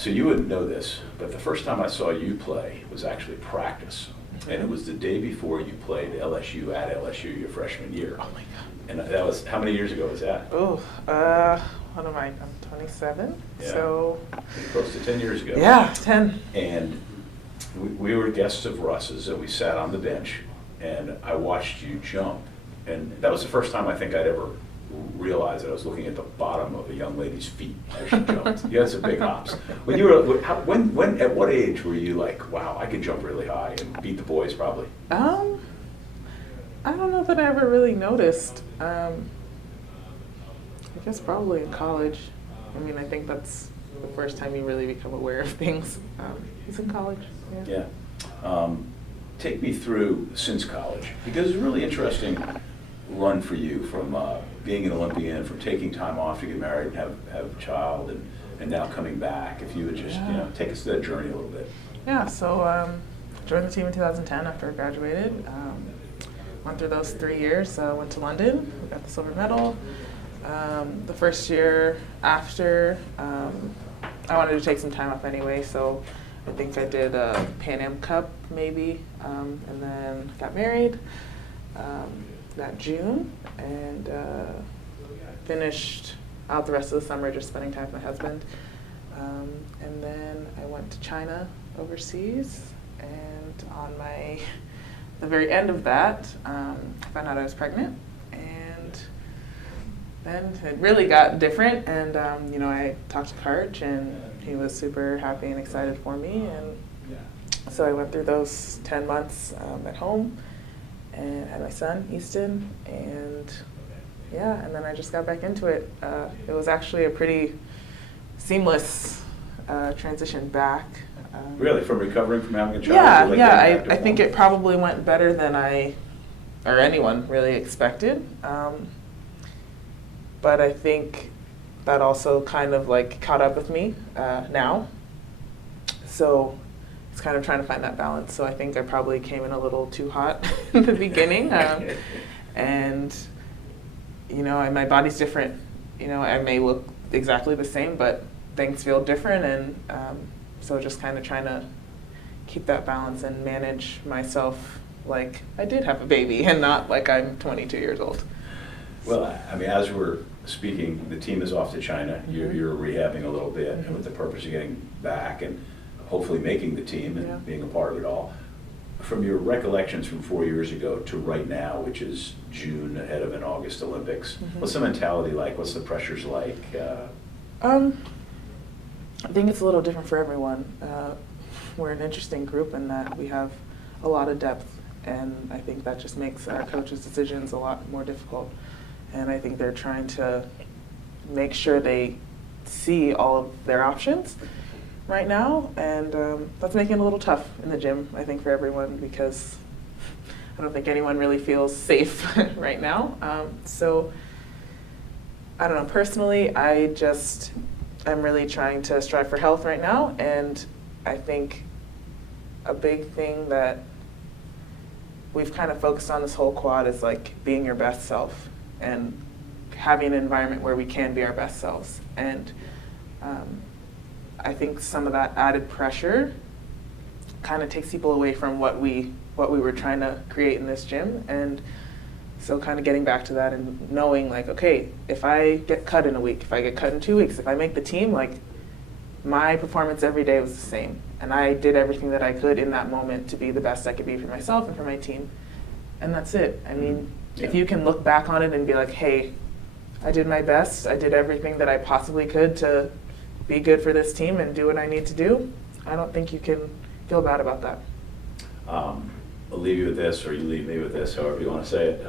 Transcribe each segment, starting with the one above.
So you wouldn't know this, but the first time I saw you play was actually practice. And it was the day before you played LSU at LSU your freshman year. Oh my God. And that was, how many years ago was that? Oh, what am I? I'm 27. Yeah. So. Close to 10 years ago. Yeah, 10. And we were guests of Russ's, and we sat on the bench, and I watched you jump. And that was the first time I think I'd ever realized that I was looking at the bottom of a young lady's feet as she jumped. You had some big hops. When you were, at what age were you like, wow, I could jump really high and beat the boys probably? I don't know that I ever really noticed. I guess probably in college. I mean, I think that's the first time you really become aware of things. It's in college. Yeah. Take me through since college, because it's a really interesting run for you from being an Olympian, from taking time off to get married and have a child, and now coming back. If you would just take us through that journey a little bit. Yeah. So joined the team in 2010 after I graduated. Went through those 3 years. Went to London. Got the silver medal. The first year after, I wanted to take some time off anyway, so I think I did a Pan Am Cup maybe, and then got married that June, and finished out the rest of the summer just spending time with my husband. And then I went to China overseas, and on the very end of that, I found out I was pregnant, and then it really got different, and I talked to Karch, and he was super happy and excited for me, and so I went through those 10 months at home, and had my son, Easton, and and then I just got back into it. It was actually a pretty seamless transition back. Really, from recovering from having a child? I think it probably went better than I or anyone really expected. But I think that also kind of like caught up with me now. So it's kind of trying to find that balance. So I think I probably came in a little too hot in the beginning. And, my body's different. I may look exactly the same, but things feel different. And so just kind of trying to keep that balance and manage myself like I did have a baby and not like I'm 22 years old. Well, I mean, as we're speaking, the team is off to China. You're rehabbing a little bit with the purpose of getting back and hopefully making the team and being a part of it all. From your recollections from 4 years ago to right now, which is June ahead of an August Olympics, what's the mentality like? What's the pressures like? I think it's a little different for everyone. We're an interesting group in that we have a lot of depth, and I think that just makes our coaches' decisions a lot more difficult. And I think they're trying to make sure they see all of their options right now, and that's making it a little tough in the gym, I think, for everyone, because I don't think anyone really feels safe right now. So I don't know, personally, I'm really trying to strive for health right now, and I think a big thing that we've kind of focused on this whole quad is like being your best self and having an environment where we can be our best selves. And I think some of that added pressure kind of takes people away from what we were trying to create in this gym. And so kind of getting back to that and knowing like, okay, if I get cut in a week, if I get cut in 2 weeks, if I make the team, like my performance every day was the same. And I did everything that I could in that moment to be the best I could be for myself and for my team. And that's it. I mean, if you can look back on it and be like, hey, I did my best, I did everything that I possibly could to be good for this team and do what I need to do, I don't think you can feel bad about that. I'll leave you with this, or you leave me with this, however you want to say it.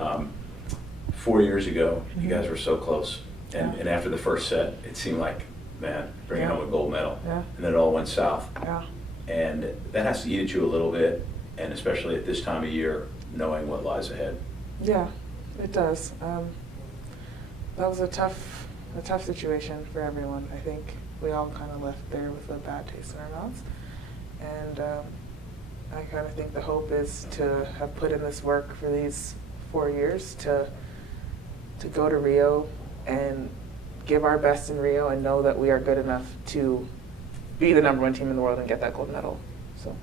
4 years ago, you guys were so close. And after the first set, it seemed like, man, bringing home a gold medal. Yeah. And then it all went south. Yeah. And that has to eat at you a little bit, and especially at this time of year, knowing what lies ahead. Yeah, it does. That was a tough situation for everyone. I think we all kind of left there with a bad taste in our mouths. And I kind of think the hope is to have put in this work for these 4 years to go to Rio and give our best in Rio and know that we are good enough to be the #1 team in the world and get that gold medal. So